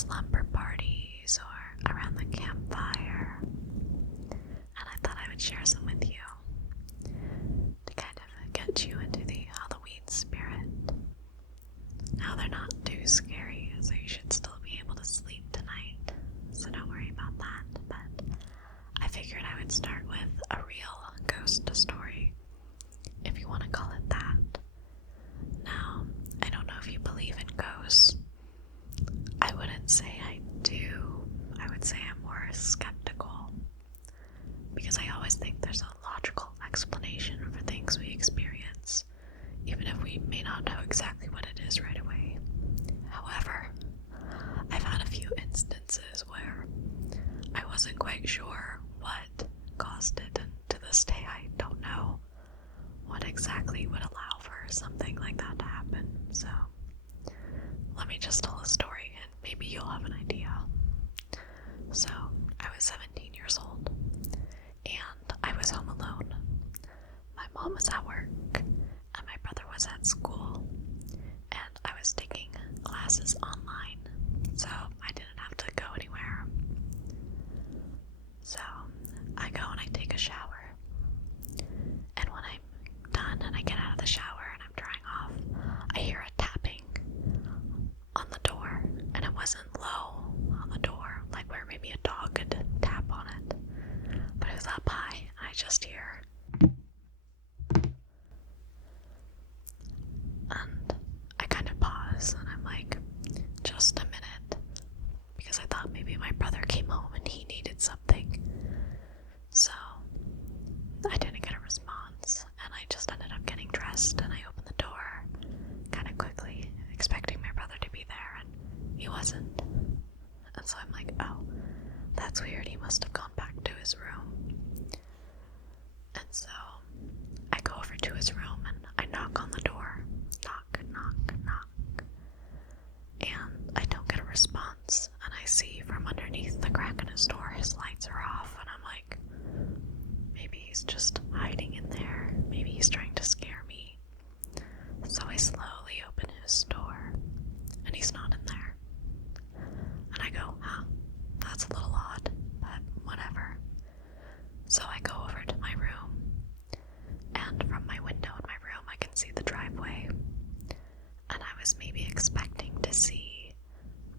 slumber parties or around the campfire, and I thought I would share some with you to kind of get you into the Halloween spirit. Now, they're not too scary, so you should still be able to sleep tonight, so don't worry about that, but I figured I would start with a real ghost story, if you want to call it that. Now, I don't know if you believe in ghosts. I wouldn't say I do. I would say I'm more skeptical, because I always think there's a logical explanation for things we experience, even if we may not know exactly what it is right away. However, I've had a few instances where I wasn't quite sure what caused it, and to this day I don't know what exactly would allow for something like that to happen. So let me just tell a story and maybe you'll have an idea. So I was 17 years old and I was home alone. My mom was at work and my brother was at school, and I was taking classes online, so I didn't have to go anywhere. So I go and I take a shower, and when I'm done and I get out of the shower and I'm drying off, I hear a tapping on the door, and it wasn't low on the door, like where maybe a dog could tap on it, but it was up high, and I just hear. And I kind of pause and I'm like, just a minute, because I thought maybe my brother came home and he needed something. So I didn't get a response, and I just ended up getting dressed, and I opened the door kind of quickly, expecting my brother to be there, and he wasn't. And so I'm like, oh, that's weird, he must have gone back to his room. And so I go over to his room and I knock on the door. Knock, knock, knock. And I don't get a response, and I see from underneath the crack in his door his lights are off, and I'm like, maybe he's just hiding in there. Maybe he's trying to scare me. So I slowly open his door, and he's not in there. And I go, huh, that's a little odd, but whatever. So I go over to my room, and from my window in my room I can see the driveway. And I was maybe expecting to see,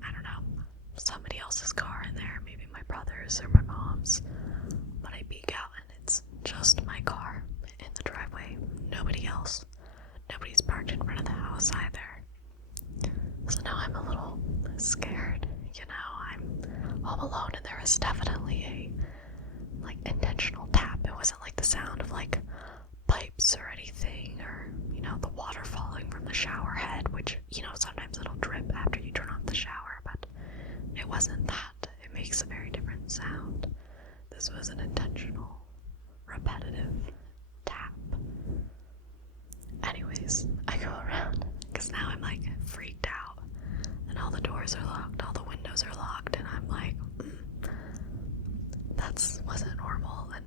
I don't know, somebody else's car in there, maybe my brother's or my mom's. But I peek out and it's just my car in the driveway. Nobody else. Nobody's parked in front of the house either. So now I'm a little scared, you know, I'm home alone, and there was definitely a, like, intentional tap. It wasn't like the sound of, like, pipes or anything, or, you know, the water falling from the shower head, which, you know, sometimes it'll drip after you turn off the shower, but it wasn't that. It makes a very different sound. This was an intentional, repetitive tap. Anyways, I go around, because now I'm, like, freaked out, and all the doors are locked, all the windows are locked, and I'm like, that wasn't normal. And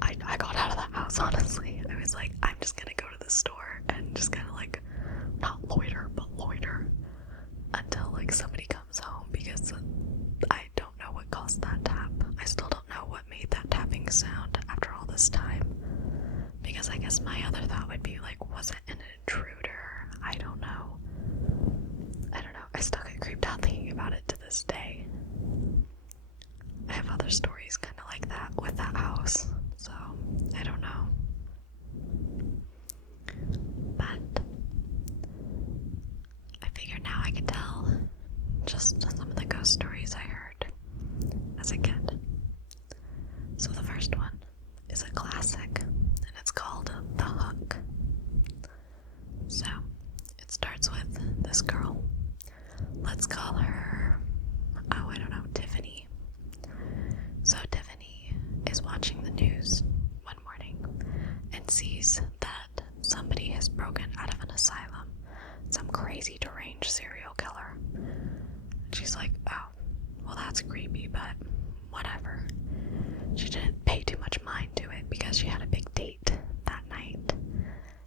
I got out of the house, honestly. I was like, I'm just gonna go to the store and just kind of like, not loiter, but loiter until like somebody comes home, because I don't know what caused that tap. I still don't know what made that tapping sound after all this time, because I guess my other thought would be like, was it an intruder? I don't know. I still get creeped out thinking about it to this day. I have other stories kind of like that with that house, so I don't know. But I figured now I could tell just some of the ghost stories I heard as a kid. So the first one is a classic, and it's called The Hook. So it starts with this girl. Let's call her, oh, I don't know, Tiffany. So Tiffany is watching the news one morning and sees that somebody has broken out of an asylum, some crazy deranged serial killer. She's like, oh, well, that's creepy, but whatever. She didn't pay too much mind to it because she had a big date that night,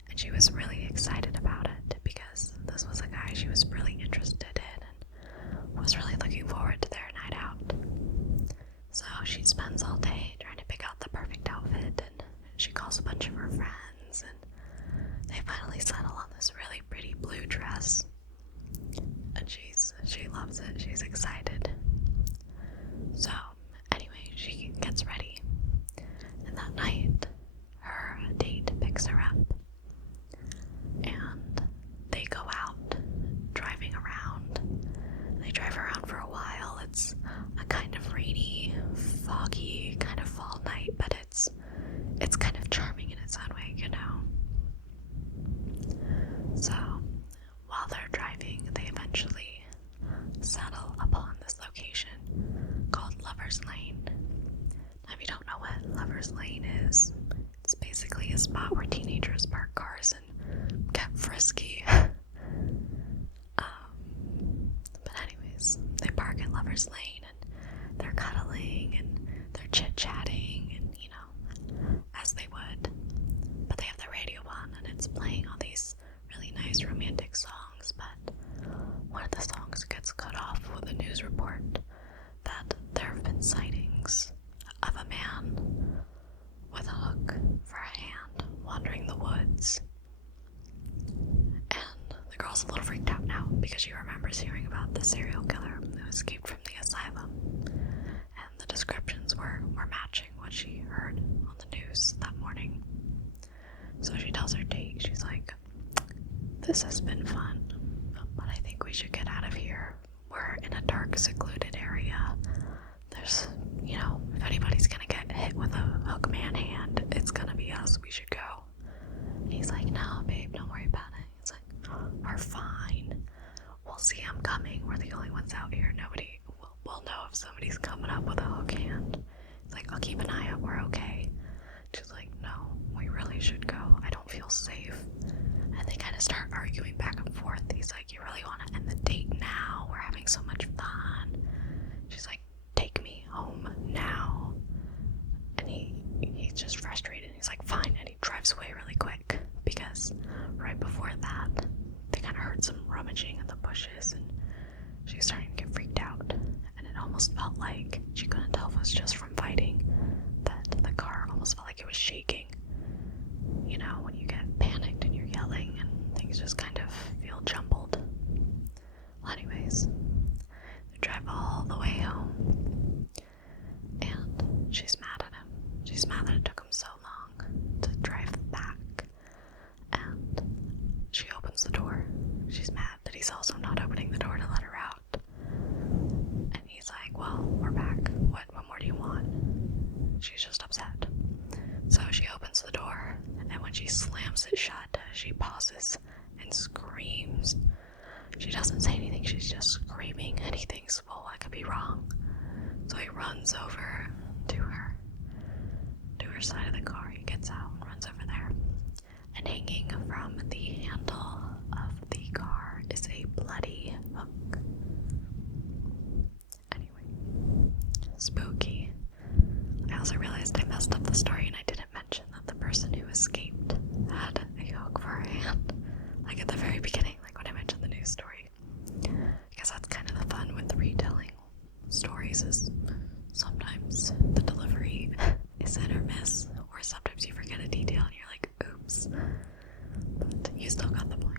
and she was really excited about it because this was a guy she was really interested in and was really looking forward loves it. She's excited. So, anyway, she gets ready. And that night, her date picks her up. And they go out, driving around. They drive around for a while. It's a kind of rainy, foggy kind of fall night, but it's kind of charming in its own way, you know? So, while they're driving, they eventually settle upon this location called Lover's Lane. Now, if you don't know what Lover's Lane is, it's basically a spot where teenagers park cars and get frisky. But anyways, they park at Lover's Lane and they're cuddling and they're chit-chatting and, you know, as they would. But they have the radio on and it's playing all these really nice romantic songs, but one of the songs gets cut off with a news report that there have been sightings of a man with a hook for a hand wandering the woods. And the girl's a little freaked out now because she remembers hearing about the serial killer who escaped from the asylum. And the descriptions were matching what she heard on the news that morning. So she tells her date, she's like, "This has been fun, but I think we should get out of here. We're in a dark, secluded area. There's, you know, if anybody's gonna get hit with a hook man hand, it's gonna be us. We should go." And he's like, "No, babe, don't worry about it." He's like, "We're fine. We'll see him coming. We're the only ones out here. Nobody will know if somebody's coming up with a hook hand." He's like, "I'll keep an eye out. We're okay." She's like, "No, we really should go. I don't feel safe." And they kind of start arguing back and forth. He's like, "You really want to end the date now? We're having so much fun." She's like, "Take me home now." And he's just frustrated. He's like, "Fine." And he drives away really quick because right before that, they kind of heard some rummaging in the bushes and she's starting to get freaked out. And it almost felt like, she couldn't tell if it was just from fighting, that the car almost felt like it was shaking. You know, when you get panicked and you're yelling and things just kind of feel jumbled. Well, anyways, they drive all the way home and she's mad at him. She's mad that it took him so long to drive back. And she opens the door. She's mad that he's also not opening the door to let her out. And he's like, "Well, we're back. What more do you want?" She's just upset. So she opens the door, and when she slams it shut, she pauses and screams. She doesn't say anything, she's just screaming, and he thinks, well, what could be wrong? So he runs over to her side of the car. He gets out and runs over there. And hanging from the handle of the car is a bloody hook. Anyway, spooky. I also realized I messed up the story and I didn't mention that the person who escaped had a hook for a hand. Like at the very beginning, like when I mentioned the news story. Because that's kind of the fun with retelling stories, is sometimes the delivery is hit or miss, or sometimes you forget a detail and you're like, oops. But you still got the point.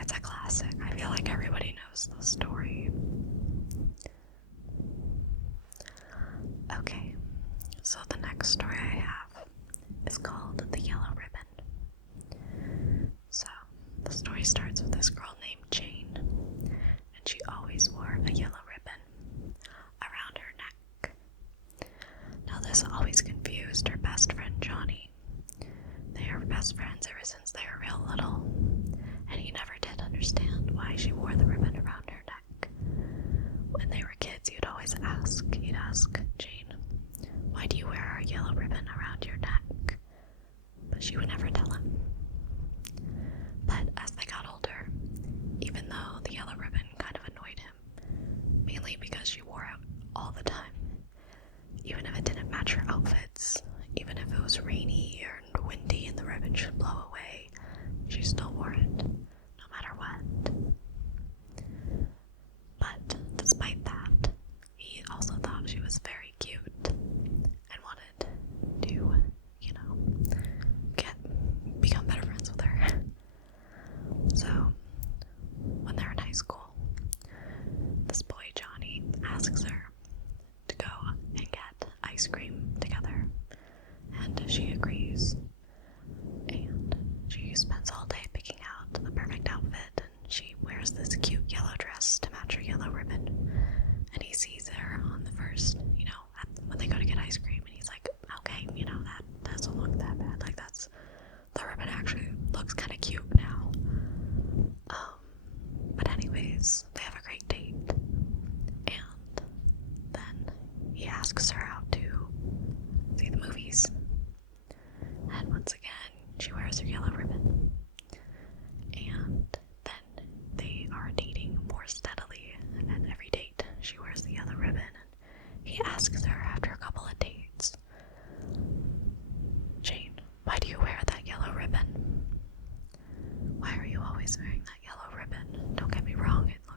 It's a classic. I feel like everybody knows the story. Okay, so the next story I have is called The Yellow Ribbon. So, the story starts with this girl named Jane, and she always wore a yellow ribbon around her neck. Now, this always confused her best friend Johnny. They are best friends ever since they were real little, and he never did understand why she wore the ribbon around her neck. When they were kids, he'd ask Jane, "Why do you wear a yellow ribbon around your neck?" But she would never tell him. But as they got older, even though the yellow ribbon kind of annoyed him, mainly because she wore it all the time, even if it didn't match her outfits, even if it was rainy or windy and the ribbon should blow away, she still wore it, no matter what. But despite that, he also thought she was very cute and wanted to,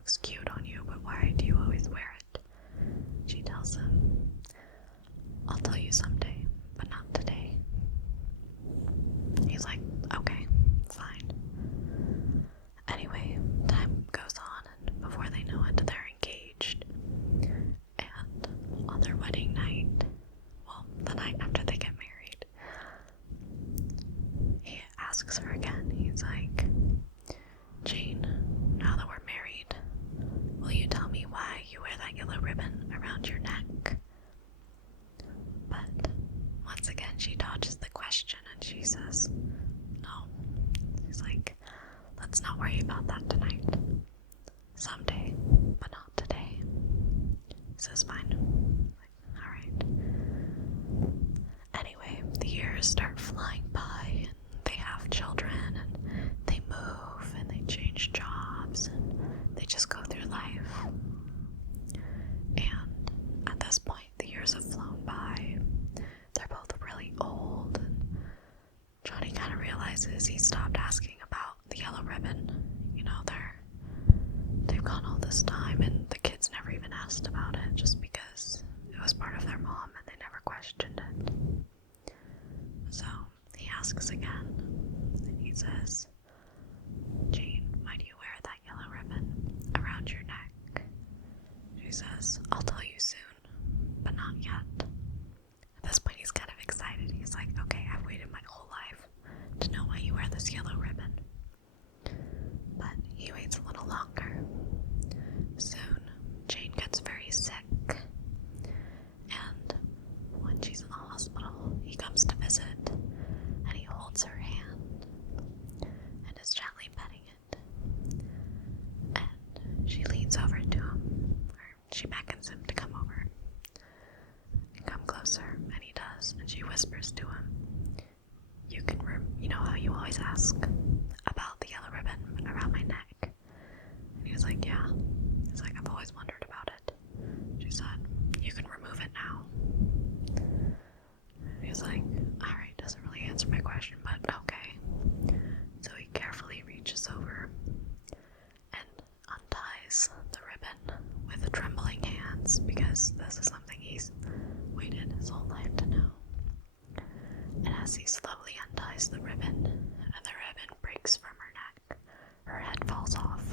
looks cute on you, but why do you always wear it? She tells him, I'll tell you someday, but not today. He's like, okay, fine. Anyway, time goes on, and before they know it, they're engaged. And on their wedding night, well, the night after they get married, he asks her again. He's like, Jane, now that we're married, will you tell me why you wear that yellow ribbon around your neck? But once again, she dodges the question and she says, no. He's like, let's not worry about that tonight. Someday, but not today. He says, fine. Like, alright. Anyway, the years start flying by and they have children and they move and they change jobs and they just go through life. And at this point, the years have flown by. They're both really old, and Johnny kind of realizes he stopped asking about the yellow ribbon. You know, they've gone all this time, and the kids never even asked about it, just because it was part of their mom, and they never questioned it. So he asks again, and he says, Jane, why do you wear that yellow ribbon around your neck? She says, I'll tell you soon, but not yet. At this point, he's kind of excited. He's like, okay, I've waited my whole life to know why you wear this yellow ribbon. But he waits a little longer. Soon, Jane gets very sick. And when she's in the hospital, he comes to visit, and he holds her hand and is gently petting it. And she leans over to him, or she beckons him to come over and come closer, and he does, and she whispers to him, you know how you always ask about the yellow ribbon around my neck? And he was like, yeah. He's like, I've always wondered about it. She said, you can remove it now. And he was like, alright, doesn't really answer my question, but okay. So he carefully reaches over and unties the ribbon with trembling hands, because this is something he's waited his whole life to know. And as he slowly unties the ribbon, and the ribbon breaks from her neck, her head falls off.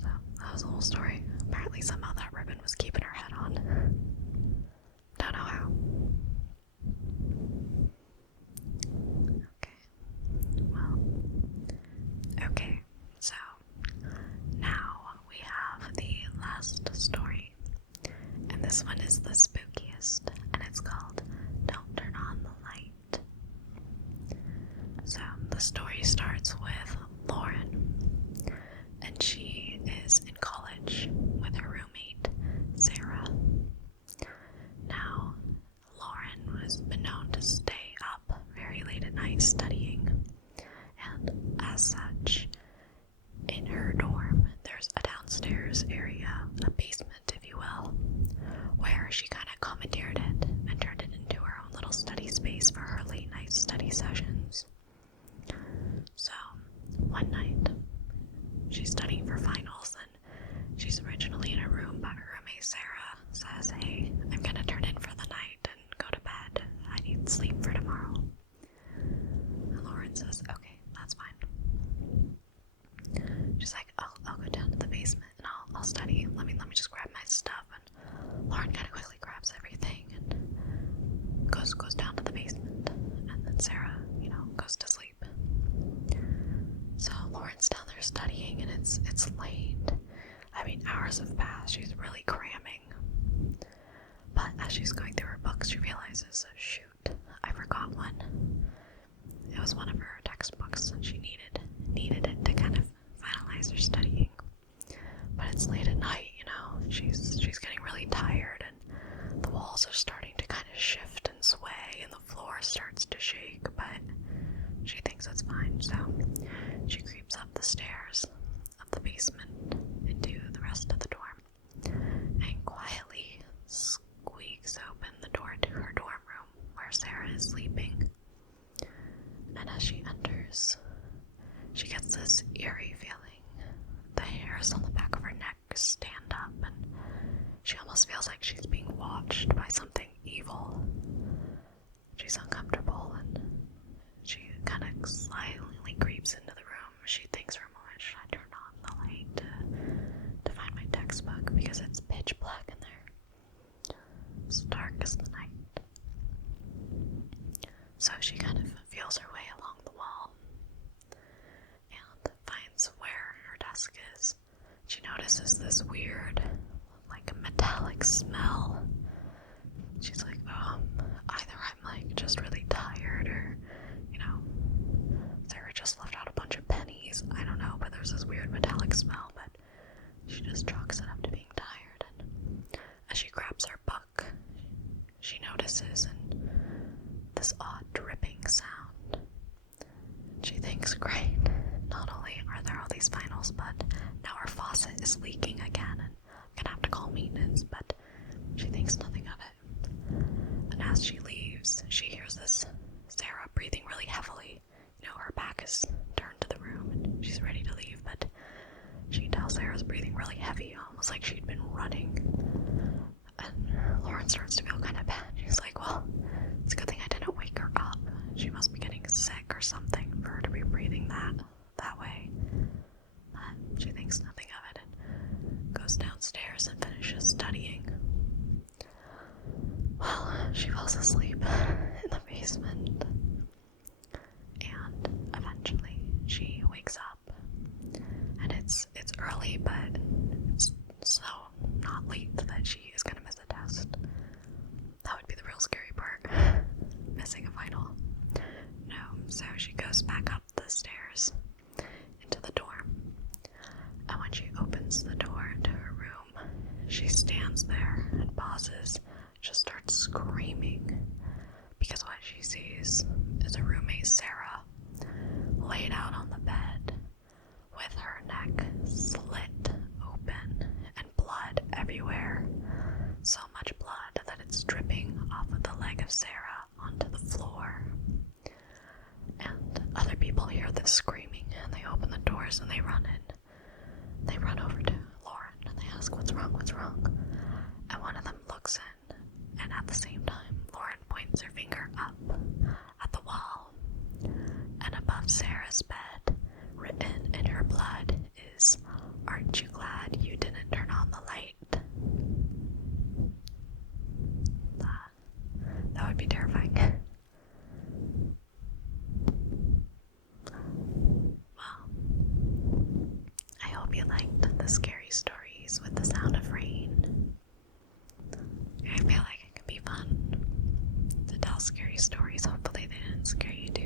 So, that was the whole story. Apparently somehow that ribbon was keeping her head on. Don't know how. Okay. Well. Okay, so now we have the last story. And this one is the spookiest, and it's called Don't Turn On the Light. So the story starts with Lauren, and she is in college with her roommate, Sarah. Now, Lauren has been known to stay up very late at night studying, and as such, in her dorm, there's a downstairs area, a basement if you will, where she kind of commandeered it and turned it into her own little study space for her late night study sessions. So, one night, she's studying for finals, and she's originally in a room, but her roommate Sarah says, hey, I'm gonna turn in for the night and go to bed. I need sleep for tomorrow. And Lauren says, okay, that's fine. She's like, I'll go down to the basement and I'll study. Let me just grab my stuff. And Lauren kind of quickly grabs everything and goes down to the basement. And then Sarah, goes to sleep. So Lauren's down there studying, and it's late. I mean, hours have passed. She's really cramming. But as she's going through her books, she realizes, shoot, I forgot one. It was one of her textbooks, and she needed it to kind of finalize her studying. But it's late at night, she's getting really tired, and the walls are starting to kind of shift and sway, and the floor starts to shake, but she thinks it's fine, so she creeps up the stairs of the basement into the rest of the dorm, and quietly squeaks open the door to her dorm room where Sarah is sleeping. And as she enters, she gets this eerie feeling black in there. It's dark as the night. So she kind of feels her way along the wall and finds where her desk is. She notices this weird, like a metallic smell. She's like, either I'm like just really tired or, Sarah just left out a bunch of pennies. I don't know, but there's this weird metallic smell, but she just chalks it up to being tired. And as she grabs her book, she notices this odd dripping sound. She thinks, great, not only are there all these finals, but now our faucet is leaking again, and I'm gonna have to call maintenance, but she thinks nothing of it. And as she leaves, she hears this Sarah breathing really heavily. Her back is turned to the room, and she's ready to leave, but she can tell Sarah's breathing really heavy, almost like she'd been running. And Lauren starts to feel kind of bad. She's like, well, it's a good thing I didn't wake her up. She must be getting sick or something for her to be breathing that way. But she thinks nothing of it and goes downstairs and finishes studying. Well, she falls asleep in the basement. And eventually she wakes up. And it's early, but it's so not late that she is gonna miss a test. That would be the real scary part. Missing a final. No, so she goes back up the stairs into the dorm. And when she opens the door to her room, she stands there and pauses, just starts screaming. Because what she sees is her roommate Sarah laid out on the bed with her neck slit open and blood everywhere. So much blood that it's dripping off of the leg of Sarah onto the floor. And other people hear this screaming and they open the doors and they run in. They run over to Lauren and they ask, what's wrong, what's wrong? And one of them looks in, and at the same time, Lauren points her finger up at the wall. And above Sarah's bed, written in her blood, is, aren't you glad you didn't turn on the light? That would be terrifying. Well, I hope you liked the scary stories with the sound of rain. I feel like it can be fun to tell scary stories. Hopefully they didn't scare you too